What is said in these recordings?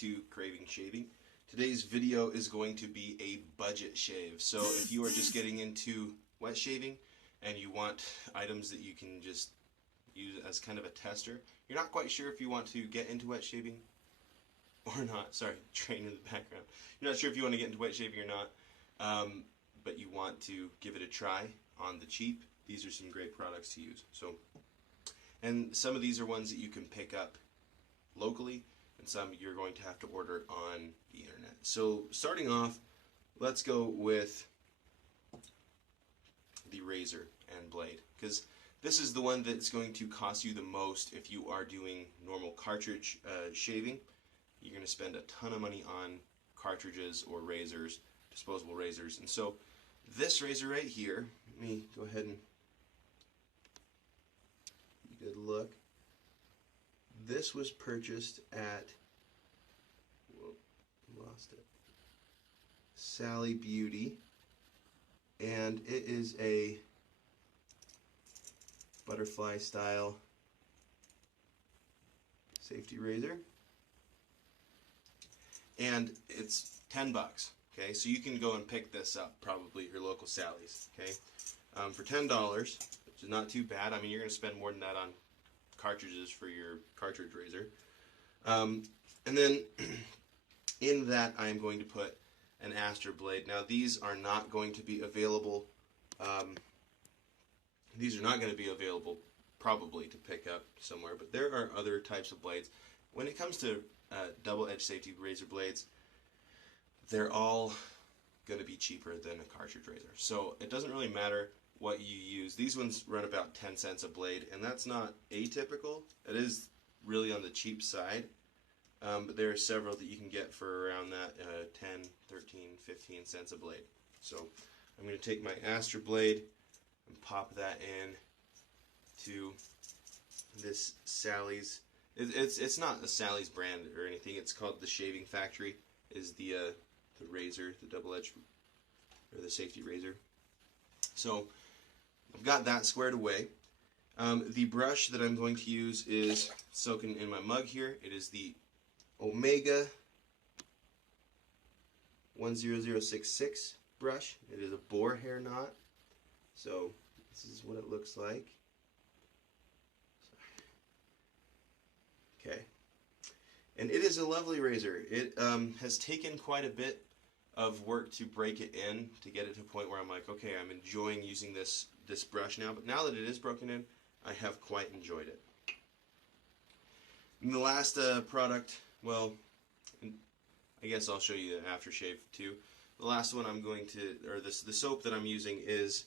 to Craving Shaving. Today's video is going to be a budget shave. So if you are just getting into wet shaving and you want items that you can just use as kind of a tester, you're not quite sure if you want to get into wet shaving or not. Sorry, train in the background. You're not sure if you want to get into wet shaving or not, but you want to give it a try on the cheap. These are some great products to use. And some of these are ones that you can pick up locally, and some you're going to have to order on the internet. So starting off, let's go with the razor and blade, because this is the one that's going to cost you the most if you are doing normal cartridge shaving. You're going to spend a ton of money on cartridges or razors, disposable razors. And so this razor right here, let me go ahead and good look. This was purchased at, whoa, lost it, Sally Beauty, and it is a butterfly style safety razor, and it's $10. Okay, so you can go and pick this up probably at your local Sally's. Okay, for $10, which is not too bad. I mean, you're going to spend more than that on cartridges for your cartridge razor. And then in that, I'm going to put an Astor blade. Now, these are not going to be available. These are not going to be available probably to pick up somewhere, but there are other types of blades. When it comes to double-edged safety razor blades, they're all going to be cheaper than a cartridge razor. So it doesn't really matter what you use. These ones run about 10 cents a blade, and that's not atypical. It is really on the cheap side, but there are several that you can get for around that 10, 13, 15 cents a blade. So I'm going to take my Astor blade and pop that in to this Sally's. It's not a Sally's brand or anything. It's called the Shaving Factory. Is the razor, the double-edged or the safety razor. So I've got that squared away. The brush that I'm going to use is soaking in my mug here. It is the Omega 10066 brush. It is a boar hair knot. So this is what it looks like. Okay. And it is a lovely razor. It has taken quite a bit of work to break it in, to get it to a point where I'm like, okay, I'm enjoying using this brush now, but now that it is broken in, I have quite enjoyed it. And the last product, well, I guess I'll show you the aftershave too. The last one I'm going to, or the soap that I'm using is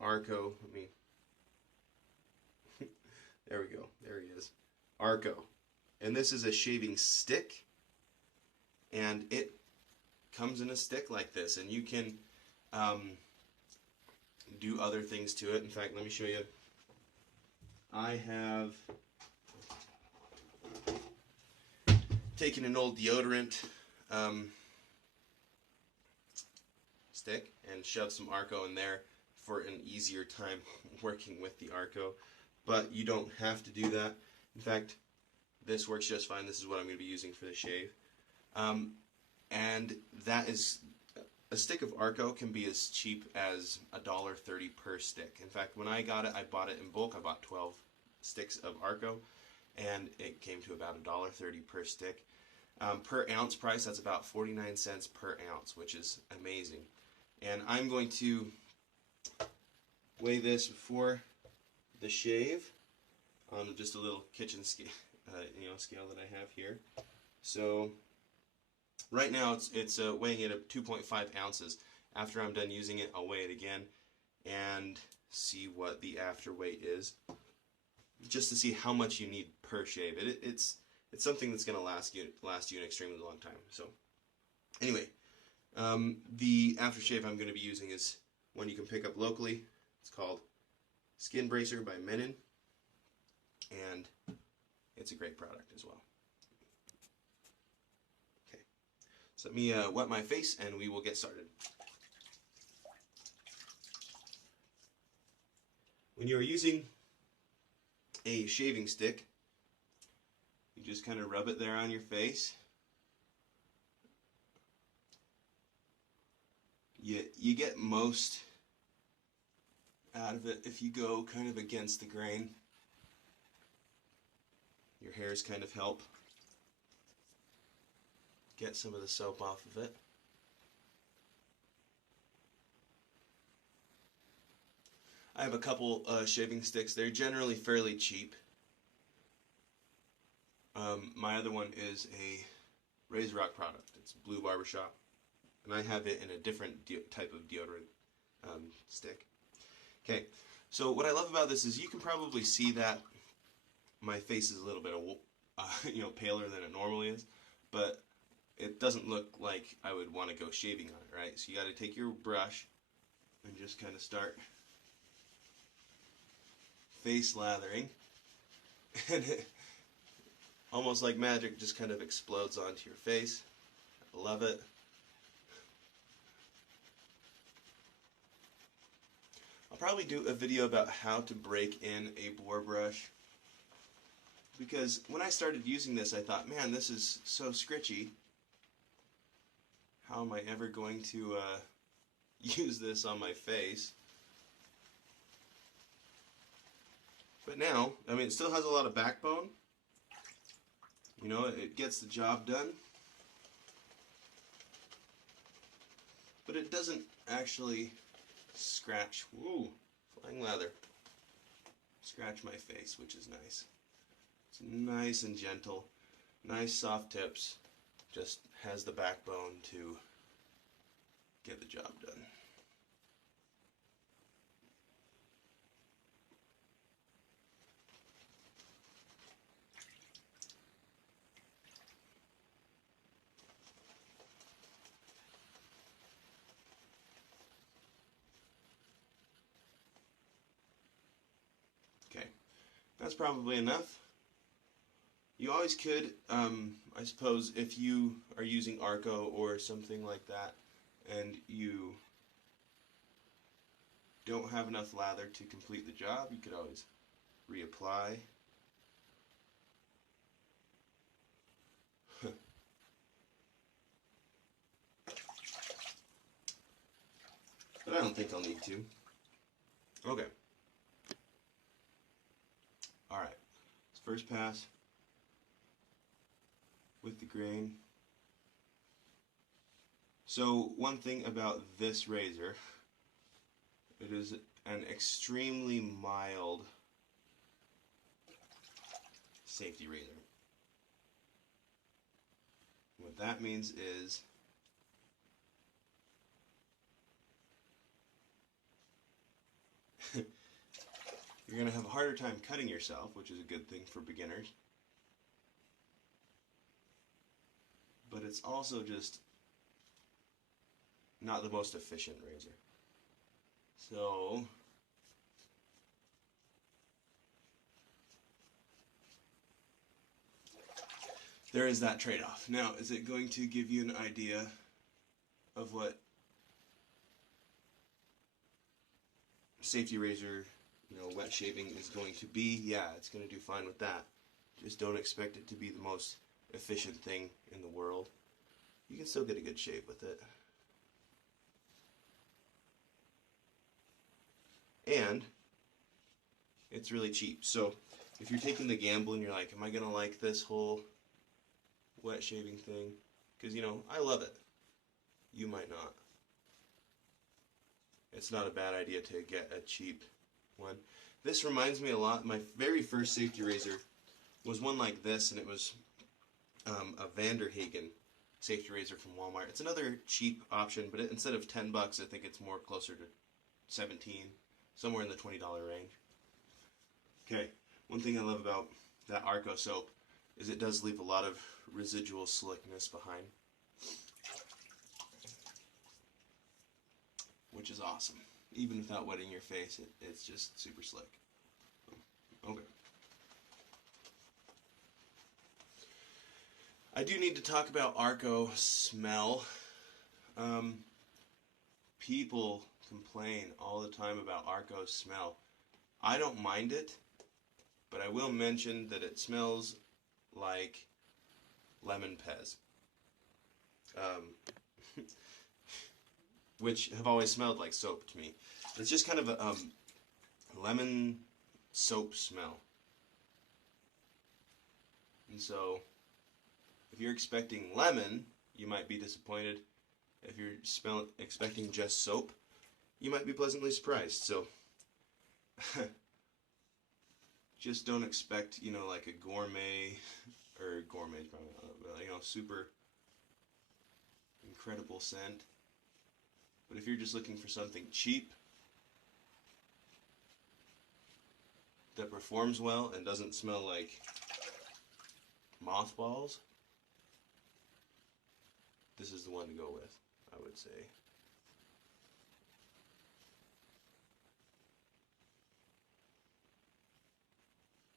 Arco. Let me, there we go, there he is, Arco. And this is a shaving stick, and it comes in a stick like this, and you can do other things to it. In fact, let me show you. I have taken an old deodorant stick and shoved some Arco in there for an easier time working with the Arco, but you don't have to do that. In fact, this works just fine. This is what I'm going to be using for the shave. And that is, a stick of Arco can be as cheap as $1.30 per stick. In fact, when I got it, I bought it in bulk. I bought 12 sticks of Arco, and it came to about $1.30 per stick. Per ounce price, that's about 49 cents per ounce, which is amazing. And I'm going to weigh this before the shave on just a little kitchen scale. Scale that I have here. So right now it's weighing it at 2.5 ounces. After I'm done using it, I'll weigh it again and see what the after weight is, just to see how much you need per shave. It's something that's going to last you an extremely long time. So anyway, the aftershave I'm going to be using is one you can pick up locally. It's called Skin Bracer by Menon, and it's a great product as well. Okay, so let me wet my face and we will get started. When you are using a shaving stick, you just kind of rub it there on your face you get most out of it if you go kind of against the grain. Your hairs kind of help get some of the soap off of it. I have a couple shaving sticks. They're generally fairly cheap. My other one is a Razor Rock product. It's Blue Barbershop. And I have it in a different type of deodorant stick. Okay, so what I love about this is you can probably see that my face is a little bit paler than it normally is, but it doesn't look like I would want to go shaving on it, right? So you got to take your brush and just kind of start face lathering, and it, almost like magic, just kind of explodes onto your face. I love it. I'll probably do a video about how to break in a boar brush, because when I started using this I thought, man, this is so scritchy. How am I ever going to use this on my face? But now, I mean, it still has a lot of backbone. You know, it gets the job done. But it doesn't actually scratch, woo, flying leather, scratch my face, which is nice. It's nice and gentle, nice soft tips, just has the backbone to get the job done. Okay, that's probably enough. You always could, I suppose, if you are using Arco or something like that, and you don't have enough lather to complete the job, you could always reapply. But I don't think I'll need to. Okay. Alright. First pass with the grain. So one thing about this razor, it is an extremely mild safety razor. What that means is you're going to have a harder time cutting yourself, which is a good thing for beginners. But it's also just not the most efficient razor. So there is that trade-off. Now, is it going to give you an idea of what safety razor, wet shaving is going to be? Yeah, it's going to do fine with that. Just don't expect it to be the most efficient thing in the world. You can still get a good shave with it. And it's really cheap. So if you're taking the gamble and you're like, am I going to like this whole wet shaving thing? Because, I love it. You might not. It's not a bad idea to get a cheap one. This reminds me a lot, my very first safety razor was one like this, and it was a Vanderhagen safety razor from Walmart. It's another cheap option, but instead of $10, I think it's more closer to 17, somewhere in the $20 range. Okay, one thing I love about that Arco soap is it does leave a lot of residual slickness behind, which is awesome. Even without wetting your face, it's just super slick. Okay. I do need to talk about Arco smell. People complain all the time about Arco's smell. I don't mind it, but I will mention that it smells like lemon pez. which have always smelled like soap to me. It's just kind of a lemon soap smell. And so, if you're expecting lemon, you might be disappointed. If you're expecting just soap, you might be pleasantly surprised. So, just don't expect, like a gourmet, or gourmet is probably not, but, super incredible scent. But if you're just looking for something cheap that performs well and doesn't smell like mothballs, this is the one to go with, I would say.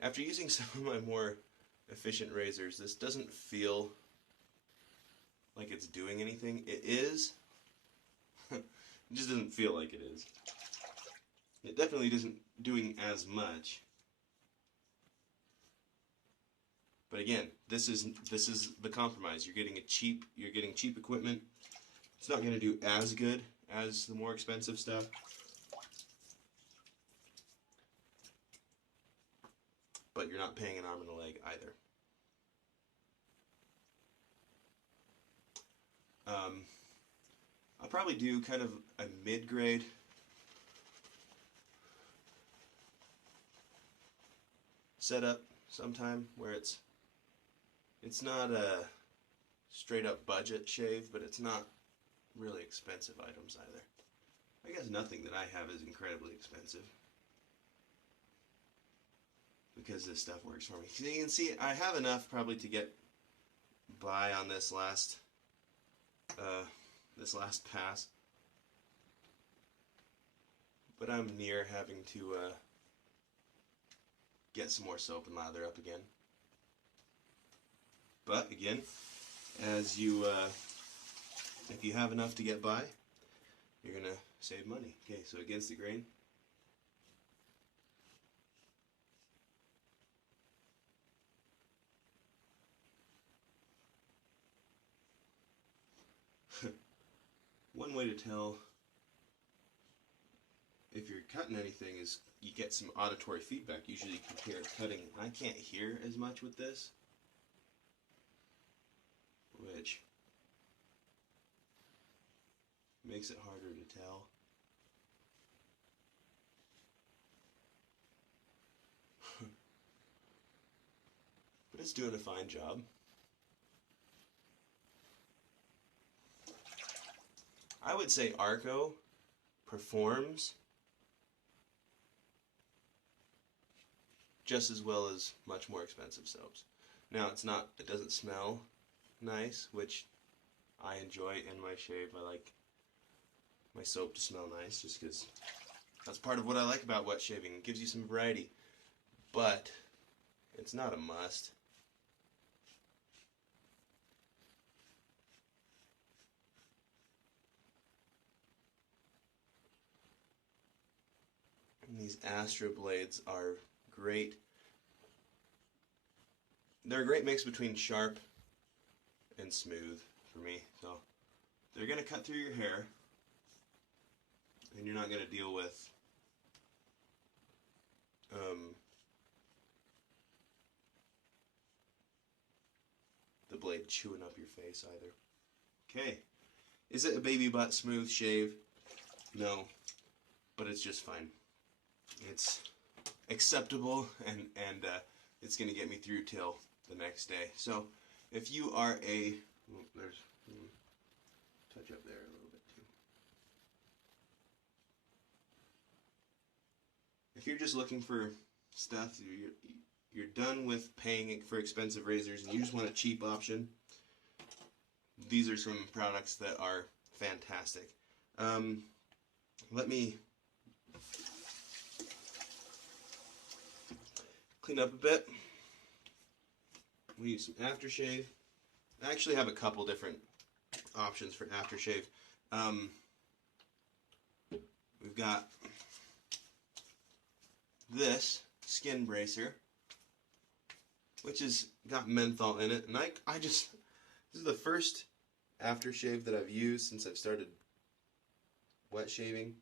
After using some of my more efficient razors, this doesn't feel like it's doing anything. It is. It just doesn't feel like it is. It definitely isn't doing as much. But again, this is the compromise. You're getting cheap equipment. It's not going to do as good as the more expensive stuff. But you're not paying an arm and a leg either. I'll probably do kind of a mid-grade setup sometime where it's not a straight up budget shave, but it's not really expensive items either. I guess nothing that I have is incredibly expensive, because this stuff works for me. So you can see I have enough probably to get by on this last pass, but I'm near having to get some more soap and lather up again. But again, if you have enough to get by, you're gonna save money. Okay, so against the grain. One way to tell if you're cutting anything is you get some auditory feedback. Usually you can hear it cutting. I can't hear as much with this, which makes it harder to tell. But it's doing a fine job. I would say Arco performs just as well as much more expensive soaps. Now it doesn't smell nice, which I enjoy in my shave. I like my soap to smell nice just because that's part of what I like about wet shaving. It gives you some variety, but it's not a must. And these Astra blades are great. They're a great mix between sharp and smooth for me. So they're going to cut through your hair, and you're not going to deal with the blade chewing up your face either. Okay. Is it a baby butt smooth shave? No, but it's just fine. It's acceptable, and it's going to get me through till the next day. So if you are there's touch up there a little bit too. If you're just looking for stuff, you're done with paying for expensive razors and you just want a cheap option, these are some products that are fantastic. Let me clean up a bit. We use some aftershave. I actually have a couple different options for aftershave. We've got this skin bracer, which has got menthol in it, and this is the first aftershave that I've used since I've started wet shaving.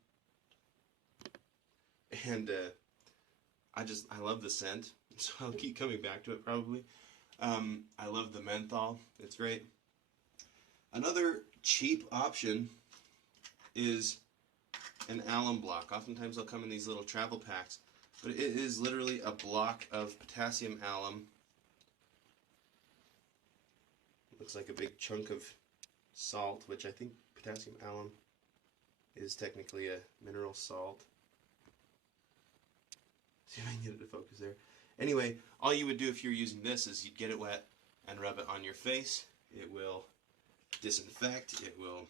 And I love the scent, so I'll keep coming back to it probably. I love the menthol, it's great. Another cheap option is an alum block. Oftentimes they'll come in these little travel packs, but it is literally a block of potassium alum. Looks like a big chunk of salt, which I think potassium alum is technically a mineral salt. See if I can get it to focus there. Anyway, all you would do if you're using this is you'd get it wet and rub it on your face. It will disinfect, it will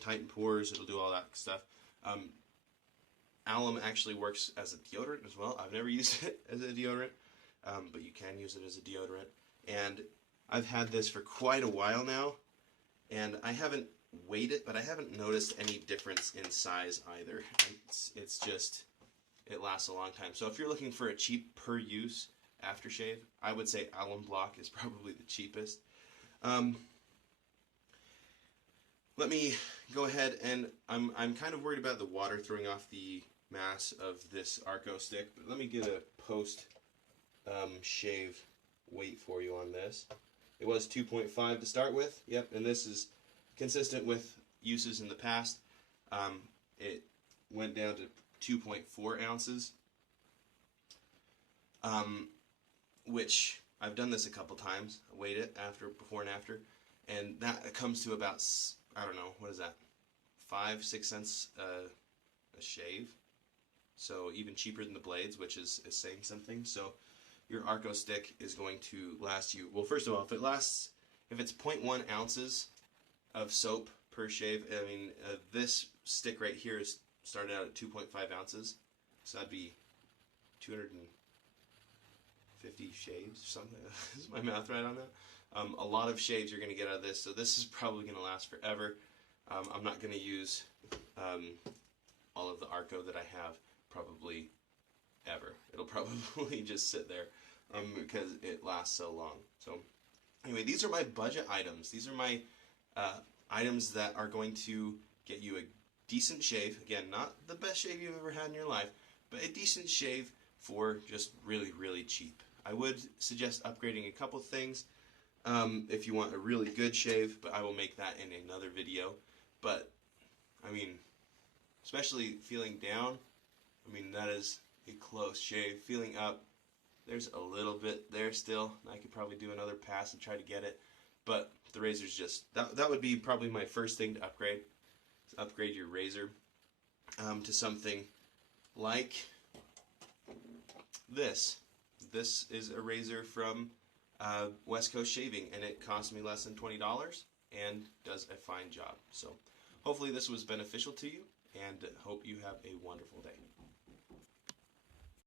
tighten pores, it'll do all that stuff. Alum actually works as a deodorant as well. I've never used it as a deodorant, but you can use it as a deodorant. And I've had this for quite a while now, and I haven't weighed it, but I haven't noticed any difference in size either. It's just, it lasts a long time. So if you're looking for a cheap per use aftershave, I would say alum block is probably the cheapest. Let me go ahead, and I'm kind of worried about the water throwing off the mass of this Arco stick, but let me get a post shave weight for you on this. It was 2.5 to start with, yep, and this is consistent with uses in the past. It went down to 2.4 ounces, which I've done this a couple times, weighed it before and after, and that comes to about, I don't know, what is that, 5-6 cents a shave, so even cheaper than the blades, which is saying something. So your Arco stick is going to last you, well, first of all, if it's 0.1 ounces of soap per shave, I mean, this stick right here is started out at 2.5 ounces, so that'd be 250 shaves or something. Is my math right on that? A lot of shaves you're going to get out of this, so this is probably going to last forever. I'm not going to use all of the Arco that I have probably ever. It'll probably just sit there because it lasts so long. So anyway, these are my budget items. These are my items that are going to get you a decent shave. Again, not the best shave you've ever had in your life, but a decent shave for just really, really cheap. I would suggest upgrading a couple things if you want a really good shave, but I will make that in another video. But, I mean, especially feeling down, I mean, that is a close shave. Feeling up, there's a little bit there still. I could probably do another pass and try to get it, but the razor's just, that would be probably my first thing to upgrade. Upgrade your razor to something like this. This is a razor from West Coast Shaving, and it cost me less than $20 and does a fine job. So hopefully this was beneficial to you, and hope you have a wonderful day.